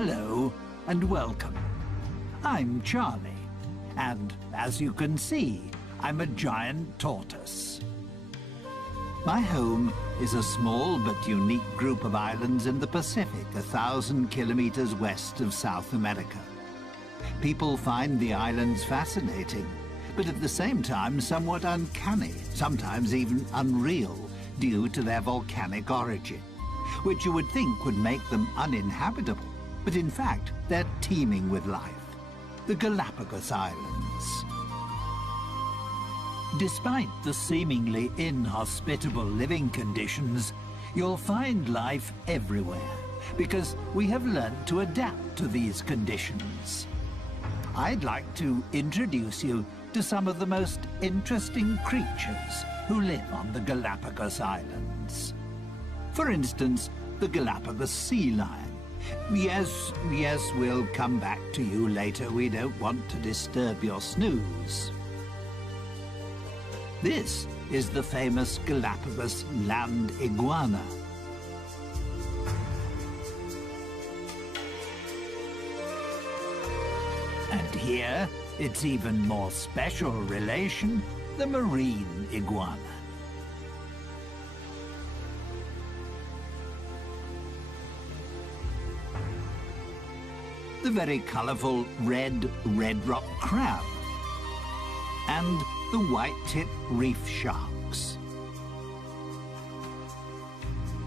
Hello and welcome. I'm Charlie, and as you can see, I'm a giant tortoise. My home is a small but unique group of islands in the Pacific, 1,000 kilometers west of South America. People find the islands fascinating, but at the same time somewhat uncanny, sometimes even unreal, due to their volcanic origin, which you would think would make them uninhabitable. But in fact, they're teeming with life. The Galapagos Islands. Despite the seemingly inhospitable living conditions, you'll find life everywhere, because we have learned to adapt to these conditions. I'd like to introduce you to some of the most interesting creatures who live on the Galapagos Islands. For instance, the Galapagos sea lion. Yes, we'll come back to you later. We don't want to disturb your snooze. This is the famous Galapagos land iguana. And here, its even more special relation, the marine iguana. The very colourful red rock crab, and the white-tip reef sharks.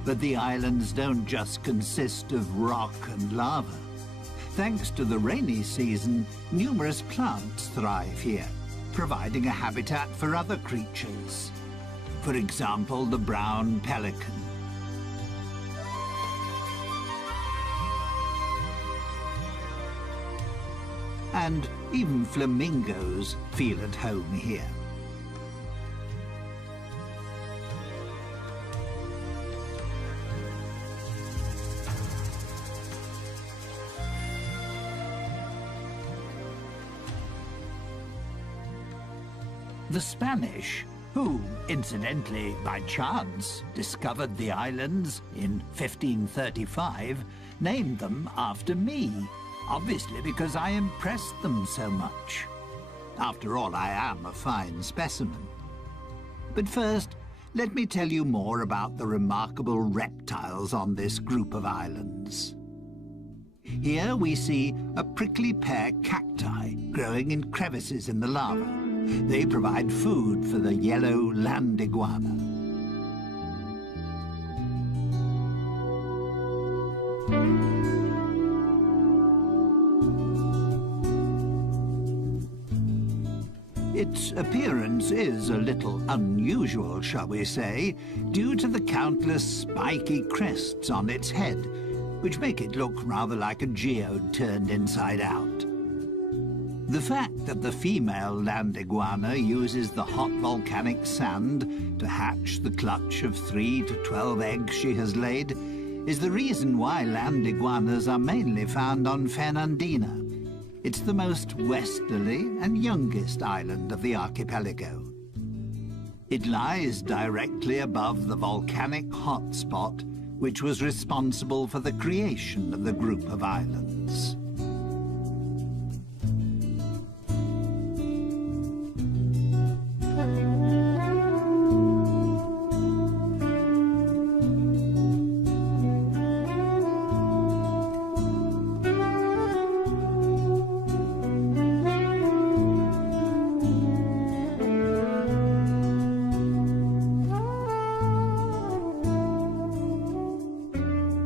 But the islands don't just consist of rock and lava. Thanks to the rainy season, numerous plants thrive here, providing a habitat for other creatures. For example, the brown pelican. And even flamingos feel at home here. The Spanish, who, incidentally, by chance, discovered the islands in 1535, named them after me. Obviously because I impressed them so much. After all, I am a fine specimen. But first, let me tell you more about the remarkable reptiles on this group of islands. Here we see a prickly pear cacti growing in crevices in the lava. They provide food for the yellow land iguana. Its appearance is a little unusual, shall we say, due to the countless spiky crests on its head, which make it look rather like a geode turned inside out. The fact that the female land iguana uses the hot volcanic sand to hatch the clutch of 3 to 12 eggs she has laid is the reason why land iguanas are mainly found on Fernandina. It's the most westerly and youngest island of the archipelago. It lies directly above the volcanic hotspot, which was responsible for the creation of the group of islands.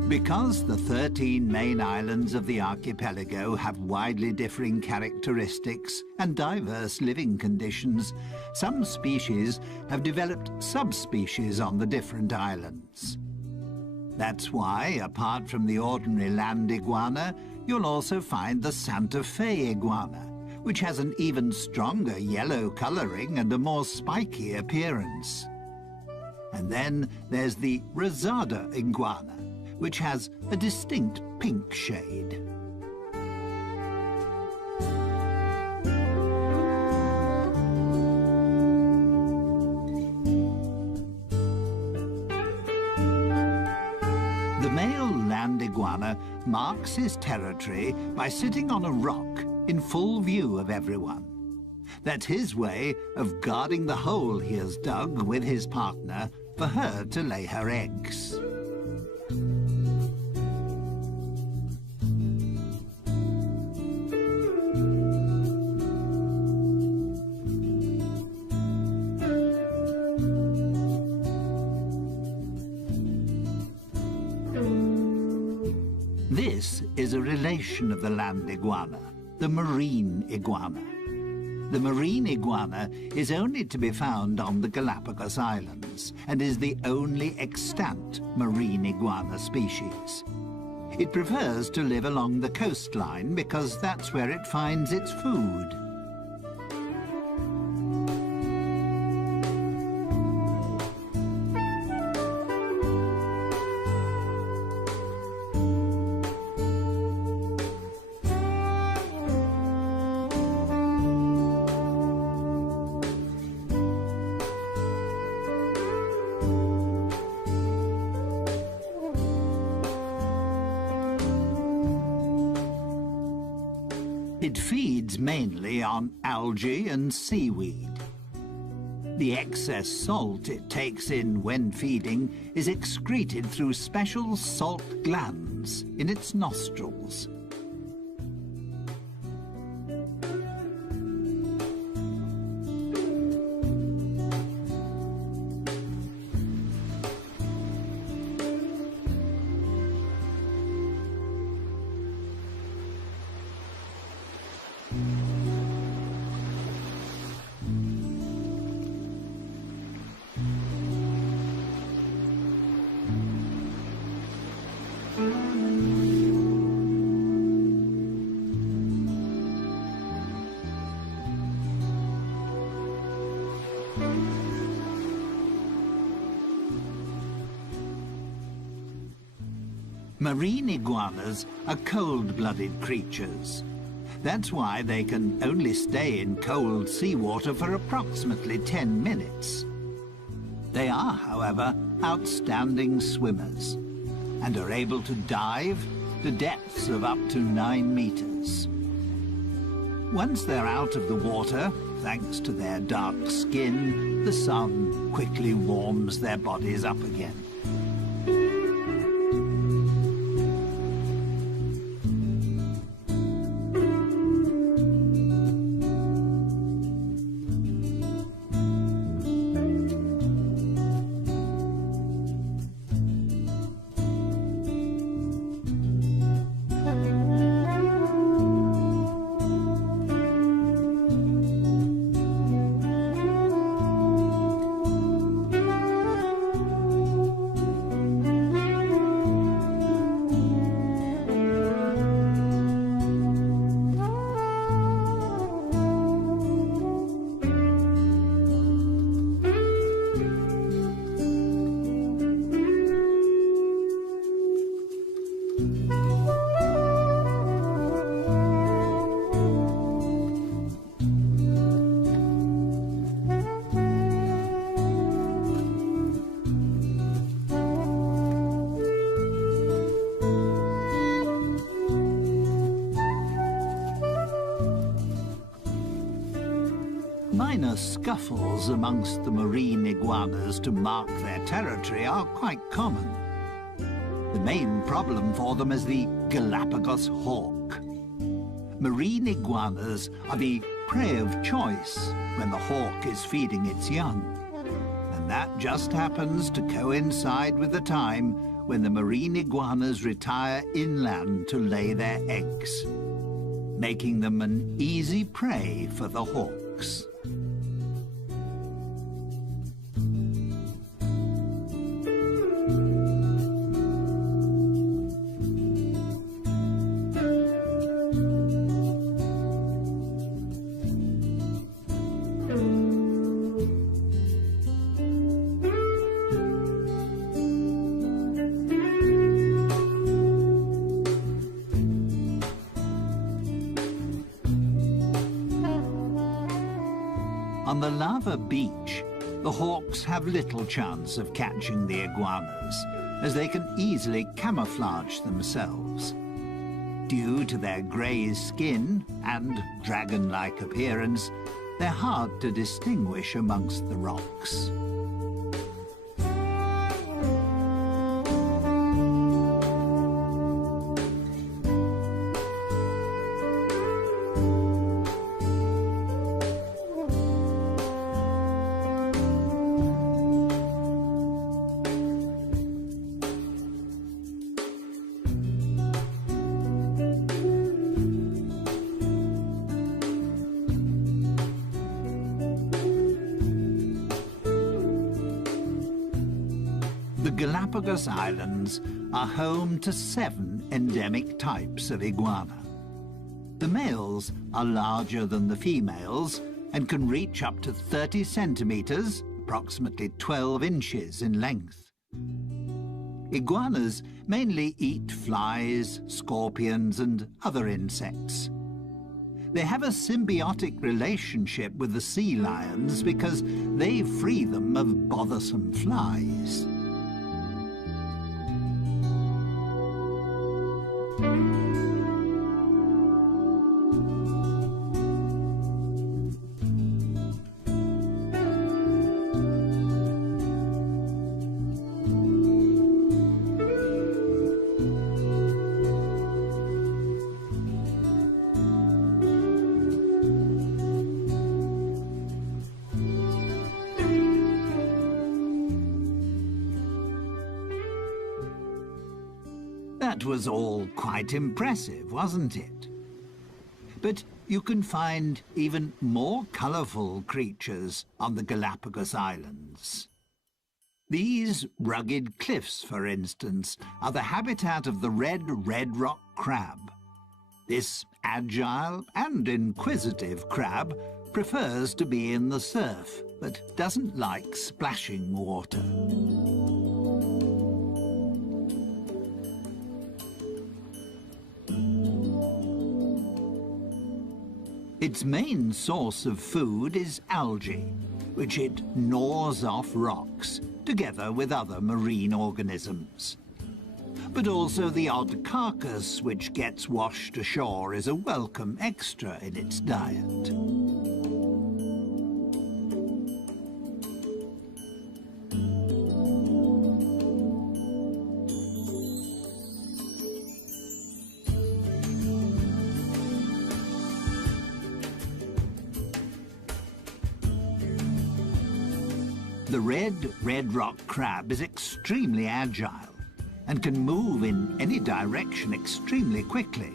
Because the 13 main islands of the archipelago have widely differing characteristics and diverse living conditions, some species have developed subspecies on the different islands. That's why, apart from the ordinary land iguana, you'll also find the Santa Fe iguana, which has an even stronger yellow coloring and a more spiky appearance. And then there's the Rosada iguana, which has a distinct pink shade. The male land iguana marks his territory by sitting on a rock in full view of everyone. That's his way of guarding the hole he has dug with his partner for her to lay her eggs. This is a relation of the land iguana, the marine iguana. The marine iguana is only to be found on the Galapagos Islands and is the only extant marine iguana species. It prefers to live along the coastline because that's where it finds its food. It feeds mainly on algae and seaweed. The excess salt it takes in when feeding is excreted through special salt glands in its nostrils. Marine iguanas are cold-blooded creatures. That's why they can only stay in cold seawater for approximately 10 minutes. They are, however, outstanding swimmers and are able to dive to depths of up to 9 meters. Once they're out of the water, thanks to their dark skin, the sun quickly warms their bodies up again. Minor scuffles amongst the marine iguanas to mark their territory are quite common. The main problem for them is the Galapagos hawk. Marine iguanas are the prey of choice when the hawk is feeding its young. And that just happens to coincide with the time when the marine iguanas retire inland to lay their eggs, making them an easy prey for the hawks. On the lava beach, the hawks have little chance of catching the iguanas, as they can easily camouflage themselves. Due to their grey skin and dragon-like appearance, they're hard to distinguish amongst the rocks. The Galapagos Islands are home to 7 endemic types of iguana. The males are larger than the females and can reach up to 30 centimeters, approximately 12 inches in length. Iguanas mainly eat flies, scorpions, and other insects. They have a symbiotic relationship with the sea lions because they free them of bothersome flies. That was all quite impressive, wasn't it? But you can find even more colourful creatures on the Galapagos Islands. These rugged cliffs, for instance, are the habitat of the red rock crab. This agile and inquisitive crab prefers to be in the surf, but doesn't like splashing water. Its main source of food is algae, which it gnaws off rocks, together with other marine organisms. But also the odd carcass which gets washed ashore is a welcome extra in its diet. The red rock crab is extremely agile and can move in any direction extremely quickly,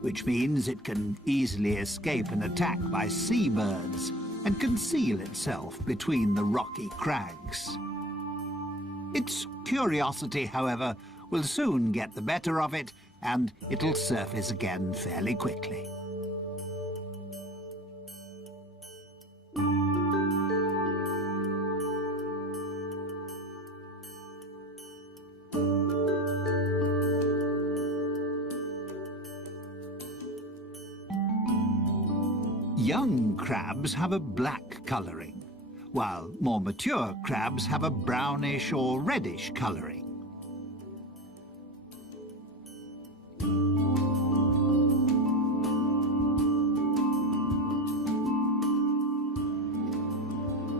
which means it can easily escape an attack by seabirds and conceal itself between the rocky crags. Its curiosity, however, will soon get the better of it, and it'll surface again fairly quickly. Young crabs have a black colouring, while more mature crabs have a brownish or reddish colouring.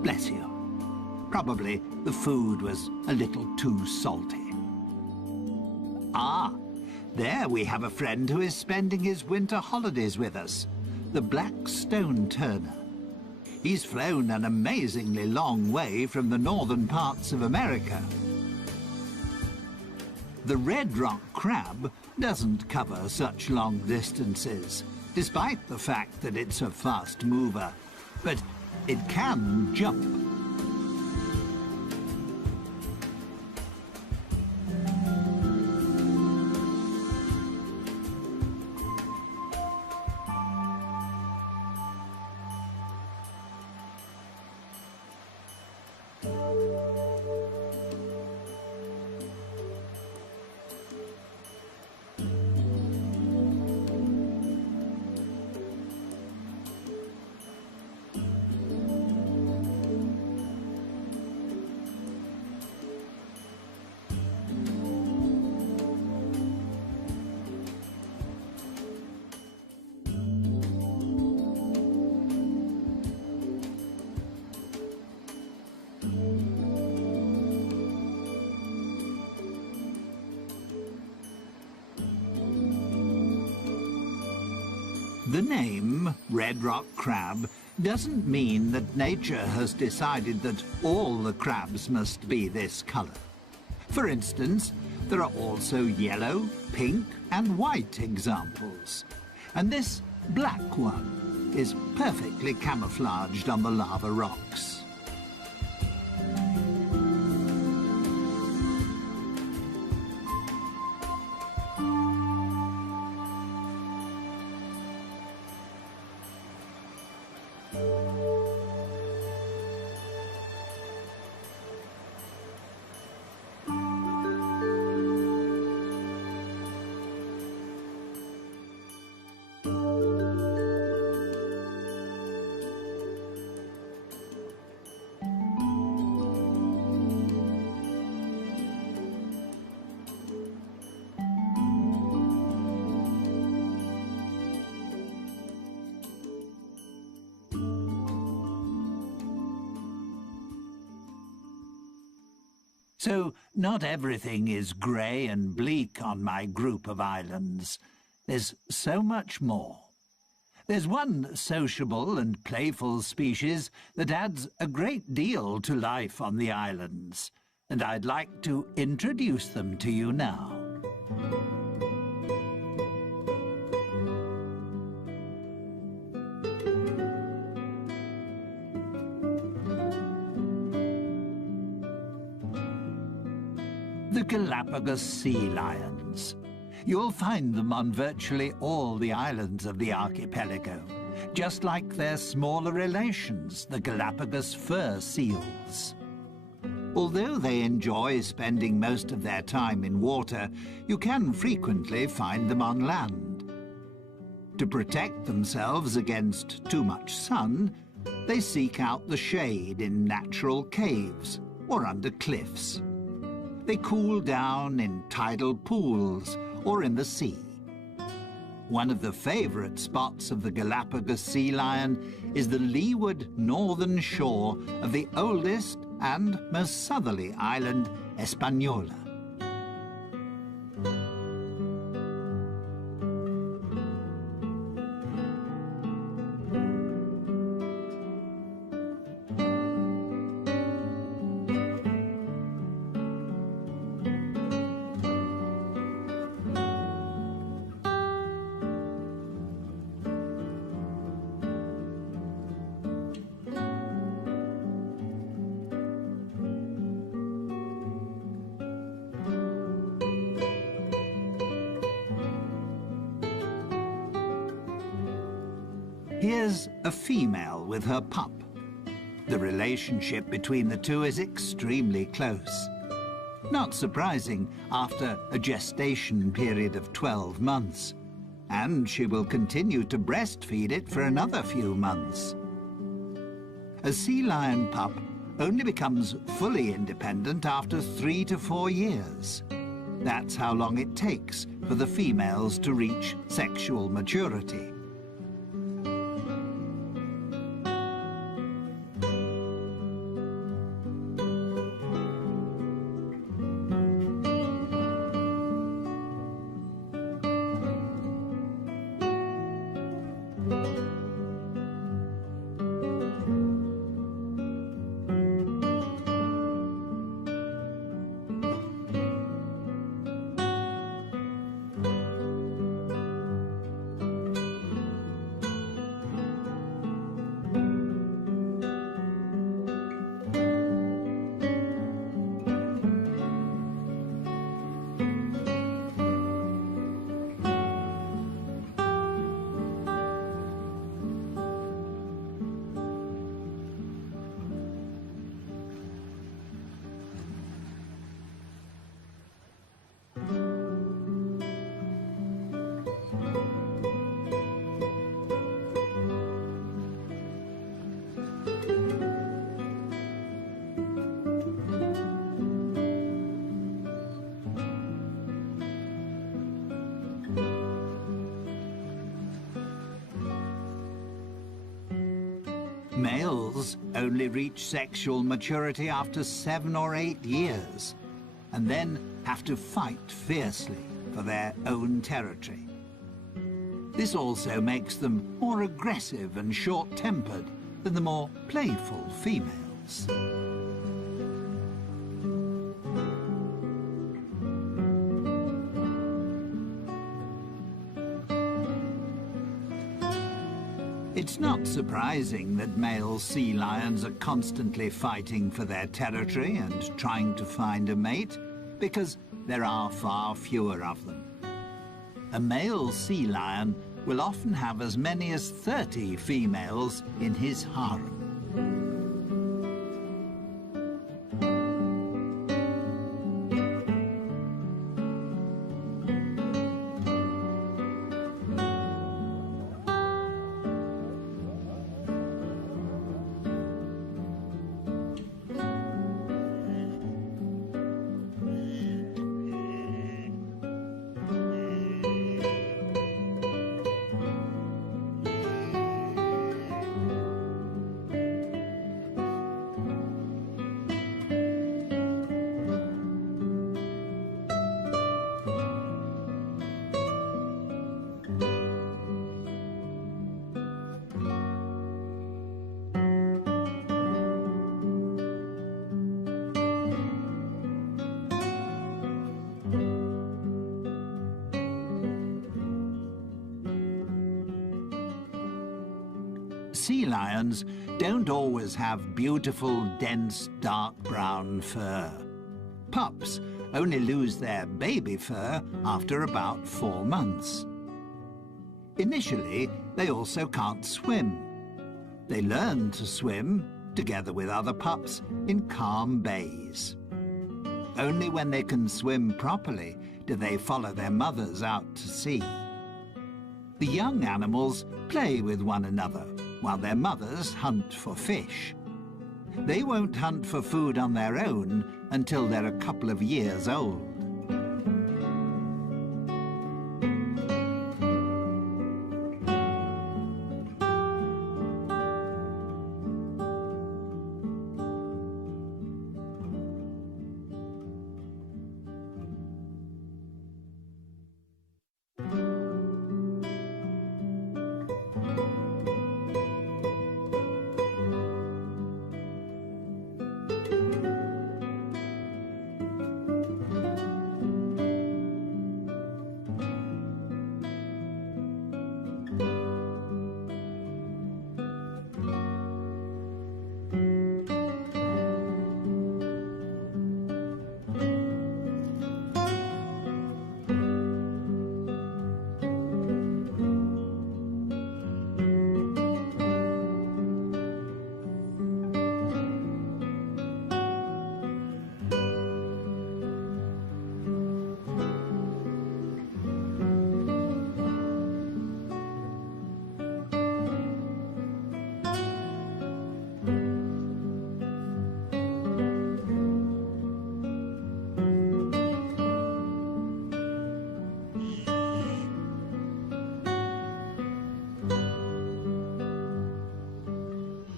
Bless you. Probably the food was a little too salty. Ah, there we have a friend who is spending his winter holidays with us. The black stone turner. He's flown an amazingly long way from the northern parts of America. The red rock crab doesn't cover such long distances, despite the fact that it's a fast mover, but it can jump. The name red rock crab doesn't mean that nature has decided that all the crabs must be this colour. For instance, there are also yellow, pink and white examples. And this black one is perfectly camouflaged on the lava rocks. So, not everything is grey and bleak on my group of islands. There's so much more. There's one sociable and playful species that adds a great deal to life on the islands, and I'd like to introduce them to you now. The Galapagos sea lions. You'll find them on virtually all the islands of the archipelago, just like their smaller relations, the Galapagos fur seals. Although they enjoy spending most of their time in water, you can frequently find them on land. To protect themselves against too much sun, they seek out the shade in natural caves or under cliffs. They cool down in tidal pools or in the sea. One of the favourite spots of the Galapagos sea lion is the leeward northern shore of the oldest and most southerly island, Hispaniola. Here's a female with her pup. The relationship between the two is extremely close. Not surprising after a gestation period of 12 months. And she will continue to breastfeed it for another few months. A sea lion pup only becomes fully independent after 3 to 4 years. That's how long it takes for the females to reach sexual maturity. Males only reach sexual maturity after 7 or 8 years, and then have to fight fiercely for their own territory. This also makes them more aggressive and short-tempered than the more playful females. It's not surprising that male sea lions are constantly fighting for their territory and trying to find a mate, because there are far fewer of them. A male sea lion will often have as many as 30 females in his harem. Sea lions don't always have beautiful, dense, dark brown fur. Pups only lose their baby fur after about 4 months. Initially, they also can't swim. They learn to swim, together with other pups, in calm bays. Only when they can swim properly do they follow their mothers out to sea. The young animals play with one another, while their mothers hunt for fish. They won't hunt for food on their own until they're a couple of years old.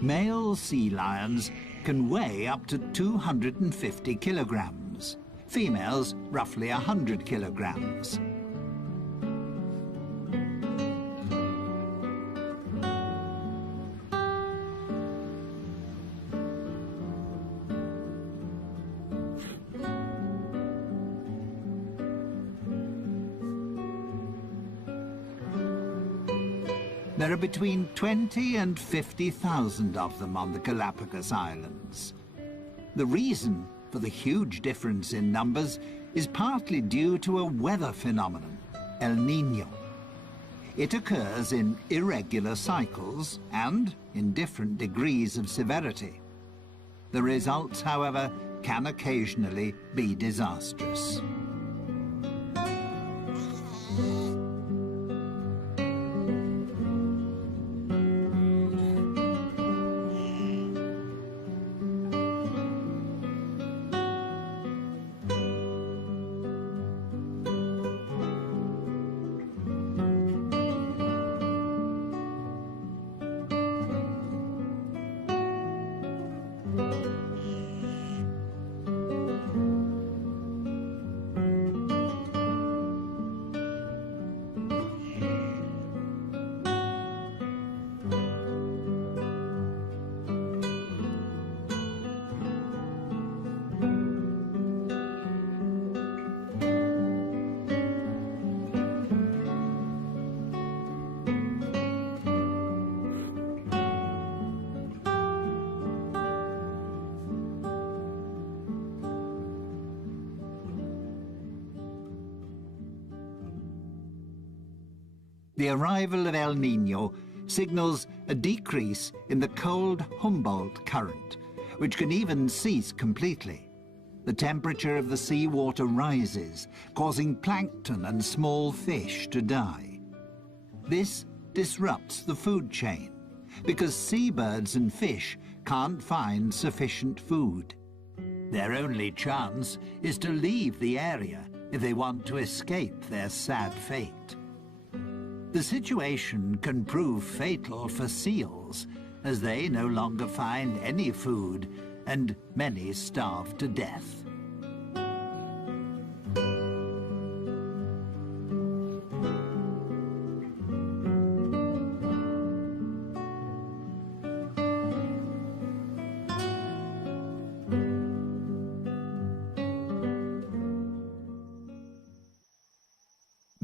Male sea lions can weigh up to 250 kilograms. Females, roughly 100 kilograms. There are between 20 and 50,000 of them on the Galapagos Islands. The reason for the huge difference in numbers is partly due to a weather phenomenon, El Niño. It occurs in irregular cycles and in different degrees of severity. The results, however, can occasionally be disastrous. The arrival of El Niño signals a decrease in the cold Humboldt current, which can even cease completely. The temperature of the seawater rises, causing plankton and small fish to die. This disrupts the food chain, because seabirds and fish can't find sufficient food. Their only chance is to leave the area if they want to escape their sad fate. The situation can prove fatal for seals, as they no longer find any food, and many starve to death.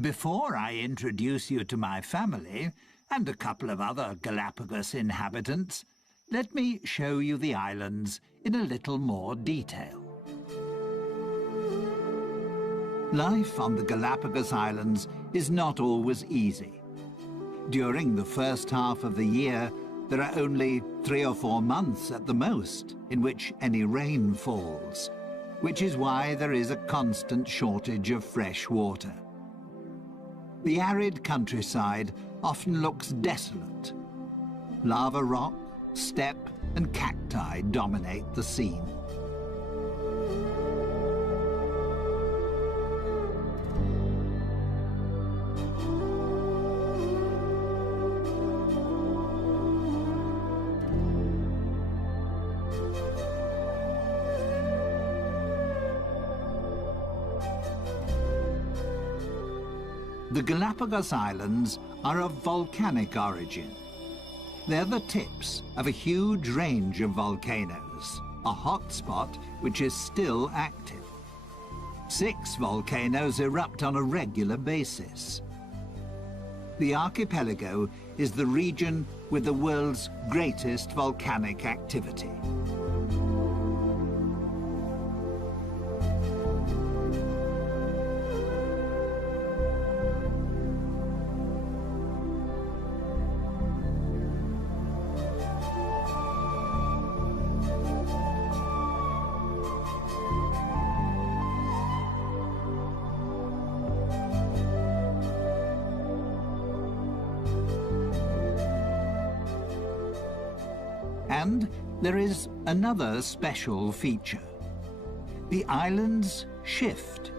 Before I introduce you to my family, and a couple of other Galapagos inhabitants, let me show you the islands in a little more detail. Life on the Galapagos Islands is not always easy. During the first half of the year, there are only 3 or 4 months at the most in which any rain falls, which is why there is a constant shortage of fresh water. The arid countryside often looks desolate. Lava rock, steppe, and cacti dominate the scene. The Galapagos Islands are of volcanic origin. They're the tips of a huge range of volcanoes, a hotspot which is still active. 6 volcanoes erupt on a regular basis. The archipelago is the region with the world's greatest volcanic activity. And there is another special feature. The islands shift.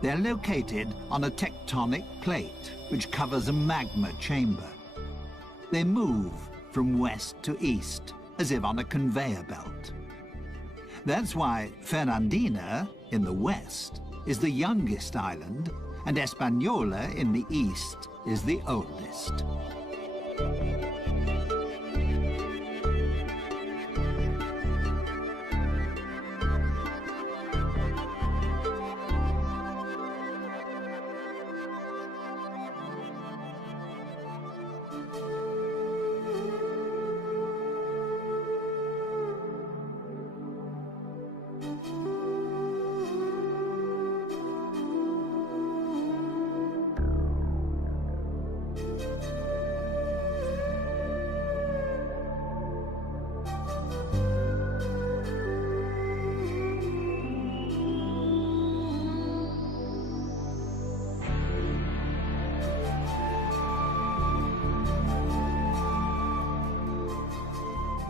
They're located on a tectonic plate which covers a magma chamber. They move from west to east, as if on a conveyor belt. That's why Fernandina, in the west, is the youngest island, and Española, in the east, is the oldest.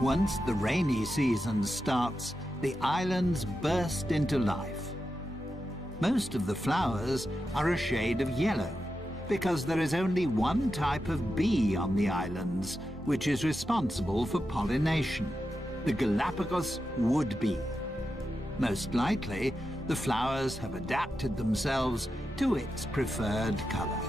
Once the rainy season starts, the islands burst into life. Most of the flowers are a shade of yellow, because there is only one type of bee on the islands, which is responsible for pollination, the Galapagos wood bee. Most likely, the flowers have adapted themselves to its preferred color.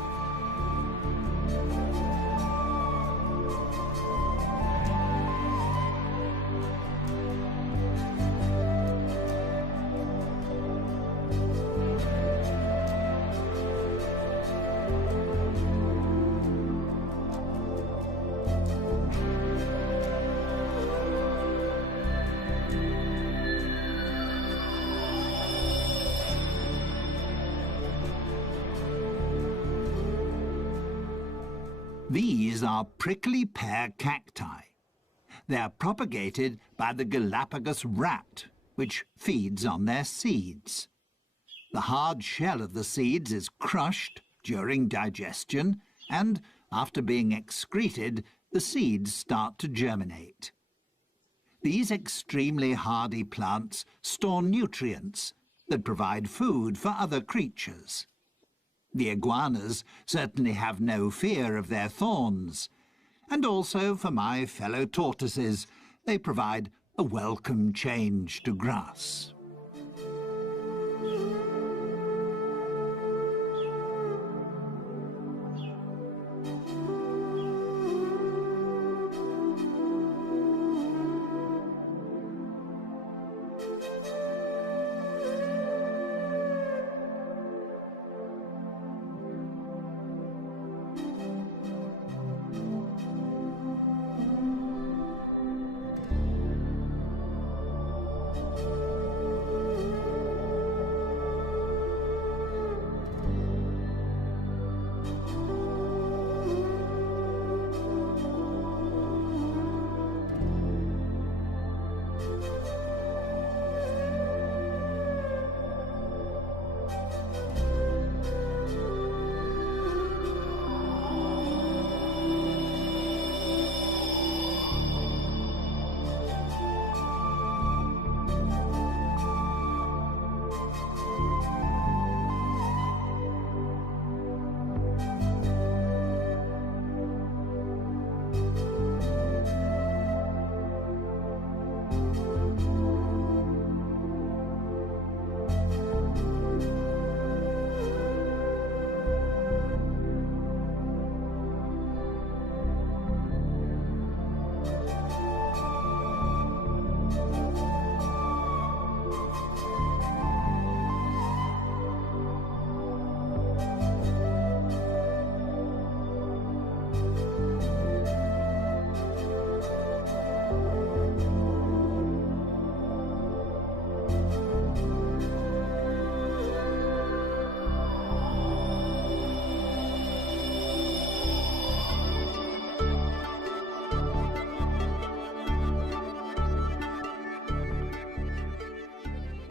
These are prickly pear cacti. They are propagated by the Galapagos rat, which feeds on their seeds. The hard shell of the seeds is crushed during digestion, and after being excreted, the seeds start to germinate. These extremely hardy plants store nutrients that provide food for other creatures. The iguanas certainly have no fear of their thorns, and also for my fellow tortoises, they provide a welcome change to grass.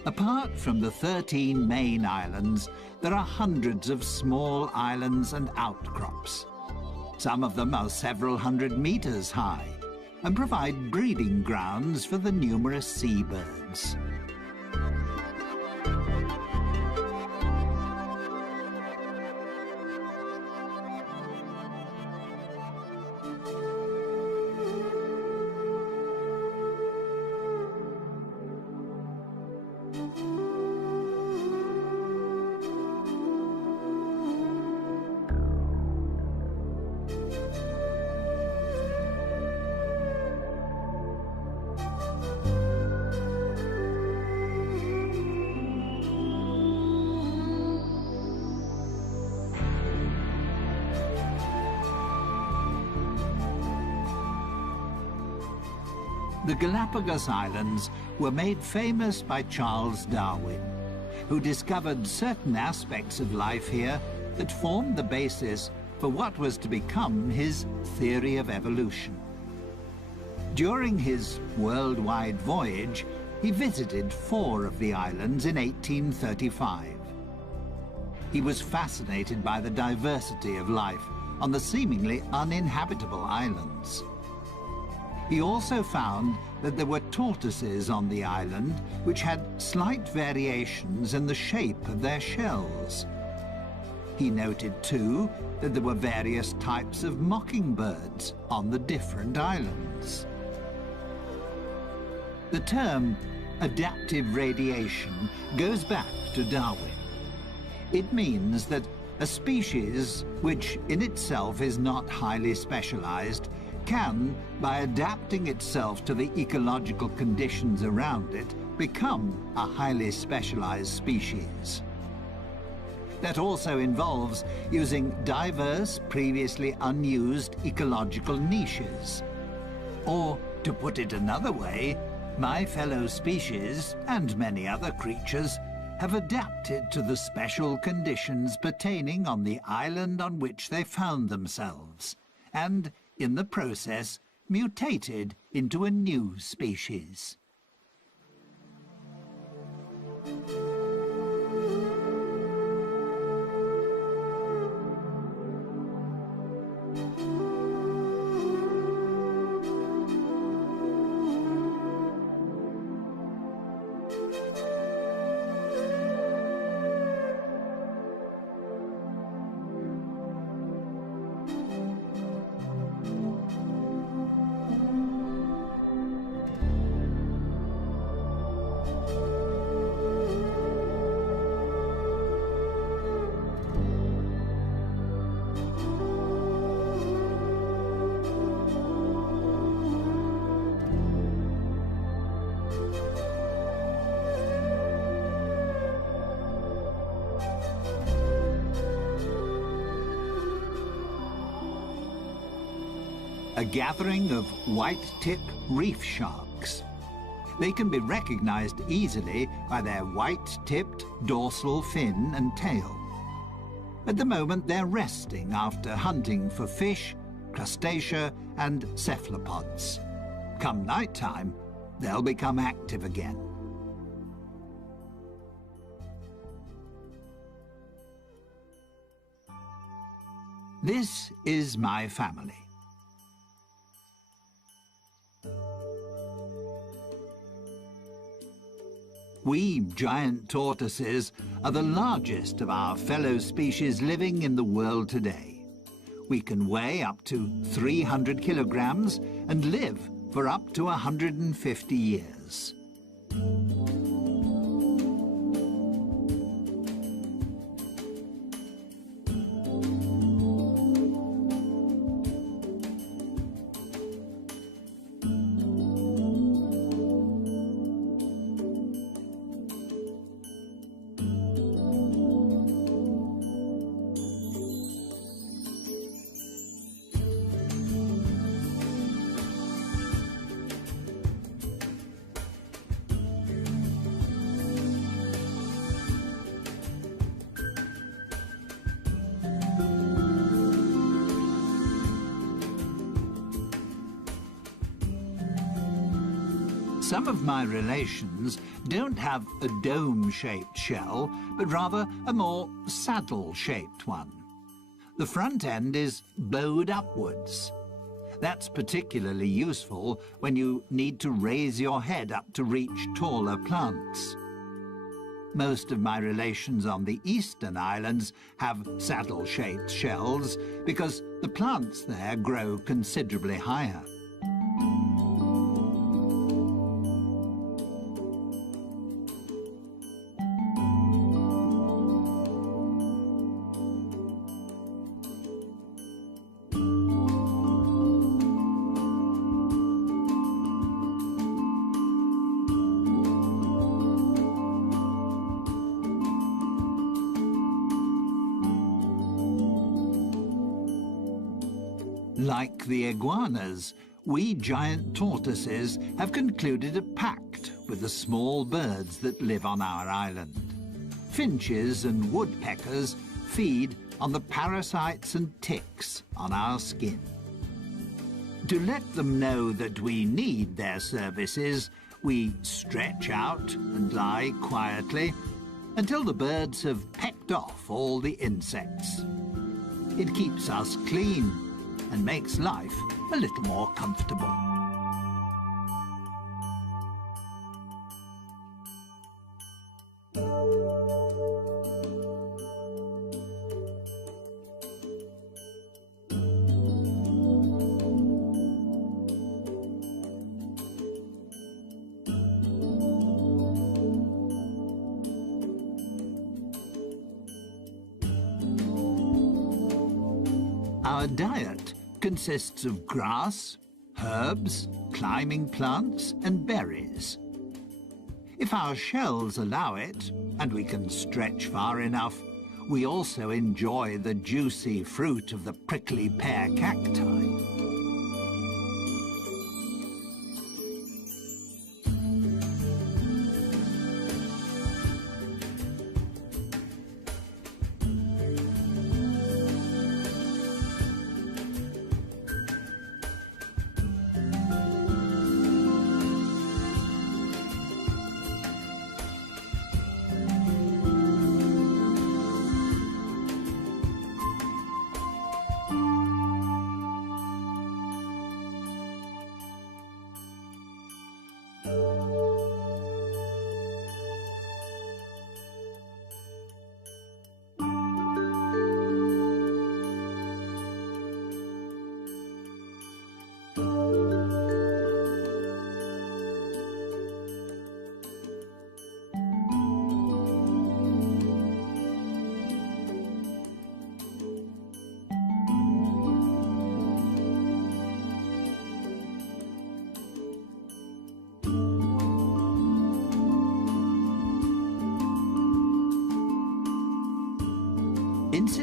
Apart from the 13 main islands, there are hundreds of small islands and outcrops. Some of them are several hundred meters high and provide breeding grounds for the numerous seabirds. The Galapagos Islands were made famous by Charles Darwin, who discovered certain aspects of life here that formed the basis for what was to become his theory of evolution. During his worldwide voyage, he visited 4 of the islands in 1835. He was fascinated by the diversity of life on the seemingly uninhabitable islands. He also found that there were tortoises on the island which had slight variations in the shape of their shells. He noted, too, that there were various types of mockingbirds on the different islands. The term adaptive radiation goes back to Darwin. It means that a species, which in itself is not highly specialized, can, by adapting itself to the ecological conditions around it, become a highly specialized species. That also involves using diverse, previously unused ecological niches. Or, to put it another way, my fellow species, and many other creatures, have adapted to the special conditions pertaining on the island on which they found themselves, and, in the process, mutated into a new species. A gathering of white-tip reef sharks. They can be recognized easily by their white-tipped dorsal fin and tail. At the moment, they're resting after hunting for fish, crustacea, and cephalopods. Come nighttime, they'll become active again. This is my family. We giant tortoises are the largest of our fellow species living in the world today. We can weigh up to 300 kilograms and live for up to 150 years. Some of my relations don't have a dome-shaped shell, but rather a more saddle-shaped one. The front end is bowed upwards. That's particularly useful when you need to raise your head up to reach taller plants. Most of my relations on the eastern islands have saddle-shaped shells because the plants there grow considerably higher. Like the iguanas, we giant tortoises have concluded a pact with the small birds that live on our island. Finches and woodpeckers feed on the parasites and ticks on our skin. To let them know that we need their services, we stretch out and lie quietly until the birds have pecked off all the insects. It keeps us clean and makes life a little more comfortable. Our diet consists of grass, herbs, climbing plants, and berries. If our shells allow it, and we can stretch far enough, we also enjoy the juicy fruit of the prickly pear cacti.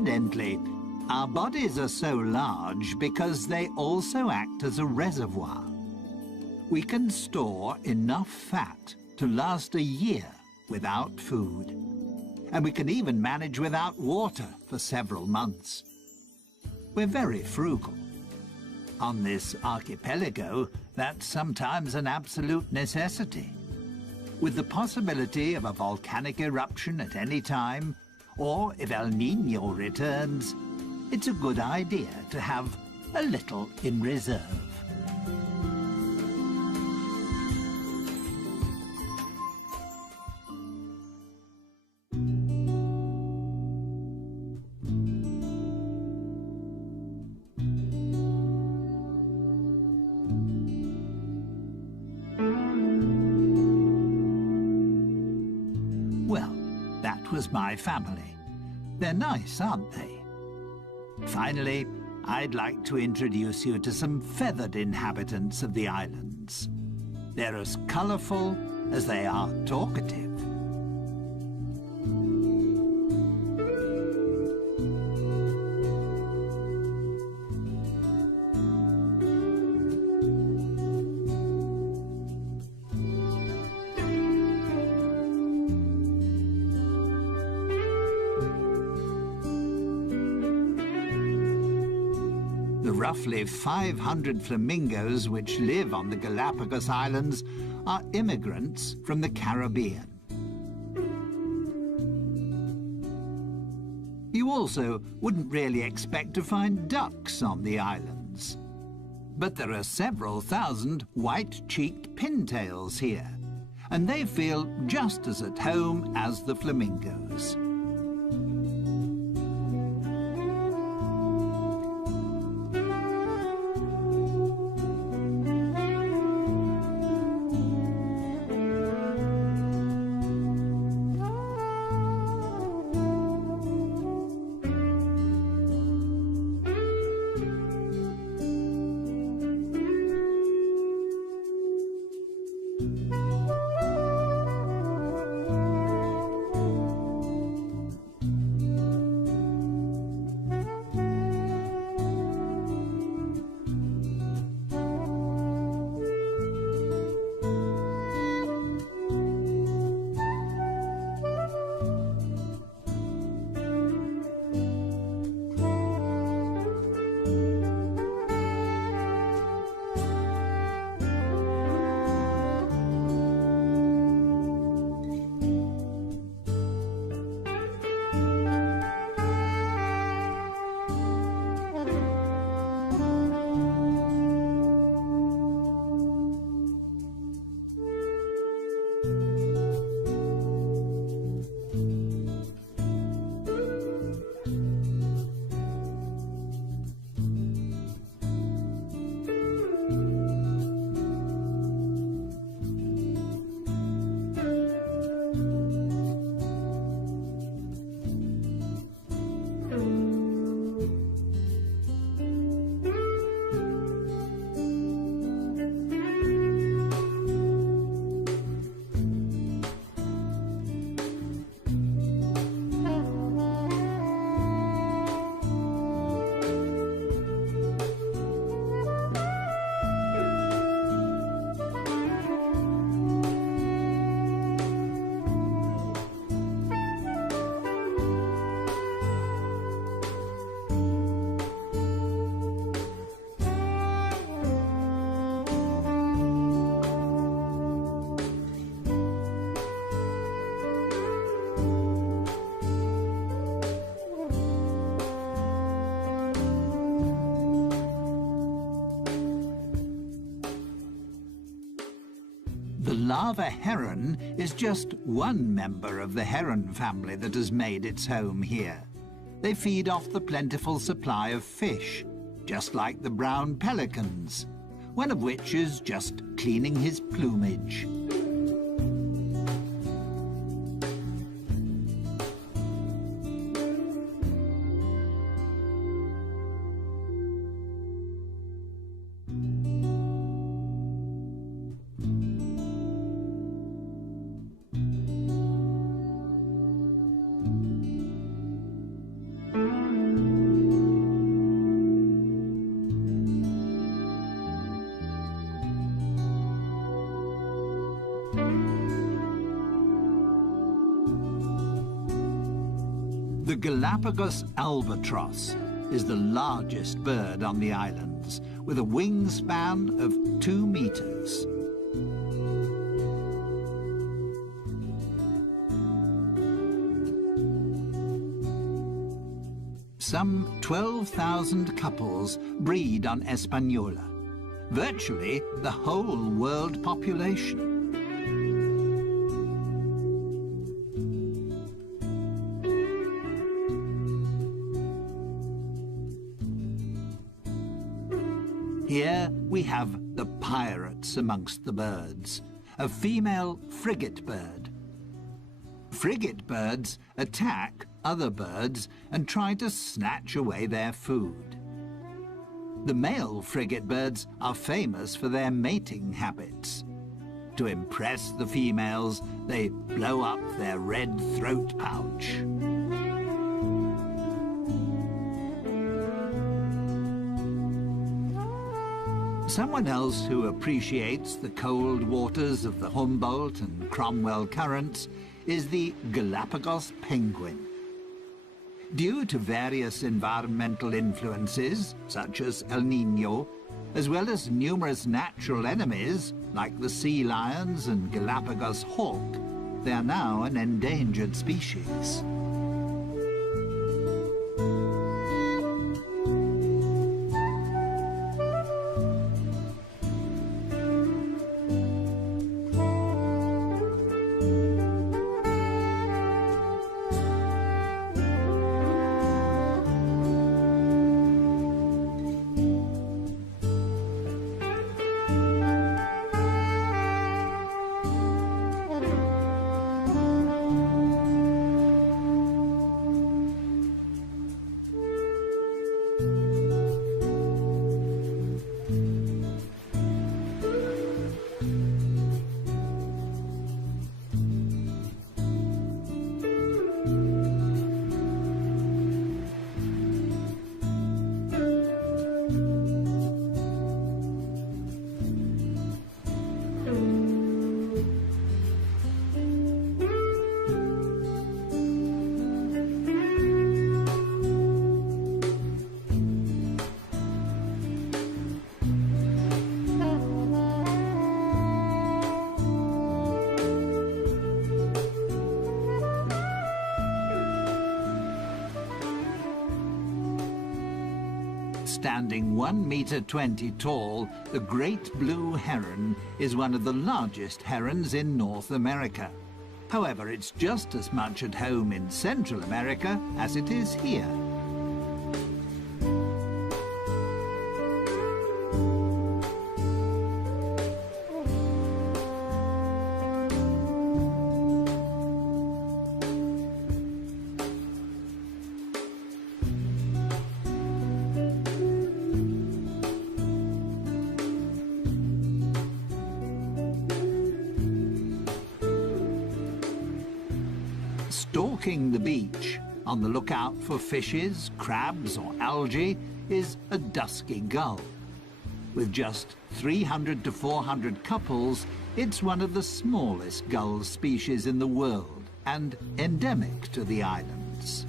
Incidentally, our bodies are so large because they also act as a reservoir. We can store enough fat to last a year without food. And we can even manage without water for several months. We're very frugal. On this archipelago, that's sometimes an absolute necessity. With the possibility of a volcanic eruption at any time, or if El Niño returns, it's a good idea to have a little in reserve. Well, that was my family. They're nice, aren't they? Finally, I'd like to introduce you to some feathered inhabitants of the islands. They're as colourful as they are talkative. The roughly 500 flamingos which live on the Galapagos Islands are immigrants from the Caribbean. You also wouldn't really expect to find ducks on the islands. But there are several thousand white-cheeked pintails here, and they feel just as at home as the flamingos. The lava heron is just one member of the heron family that has made its home here. They feed off the plentiful supply of fish, just like the brown pelicans, one of which is just cleaning his plumage. Galapagos albatross is the largest bird on the islands, with a wingspan of 2 meters. Some 12,000 couples breed on Hispaniola, virtually the whole world population. Here we have the pirates amongst the birds, a female frigate bird. Frigate birds attack other birds and try to snatch away their food. The male frigate birds are famous for their mating habits. To impress the females, they blow up their red throat pouch. Someone else who appreciates the cold waters of the Humboldt and Cromwell currents is the Galapagos penguin. Due to various environmental influences, such as El Niño, as well as numerous natural enemies, like the sea lions and Galapagos hawk, they are now an endangered species. Standing 1.20 meters tall, the great blue heron is one of the largest herons in North America. However, it's just as much at home in Central America as it is here. Stalking the beach, on the lookout for fishes, crabs or algae, is a dusky gull. With just 300 to 400 couples, it's one of the smallest gull species in the world and endemic to the islands.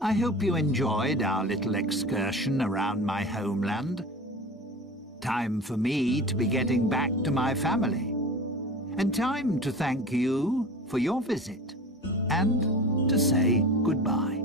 I hope you enjoyed our little excursion around my homeland. Time for me to be getting back to my family. And time to thank you for your visit. And to say goodbye.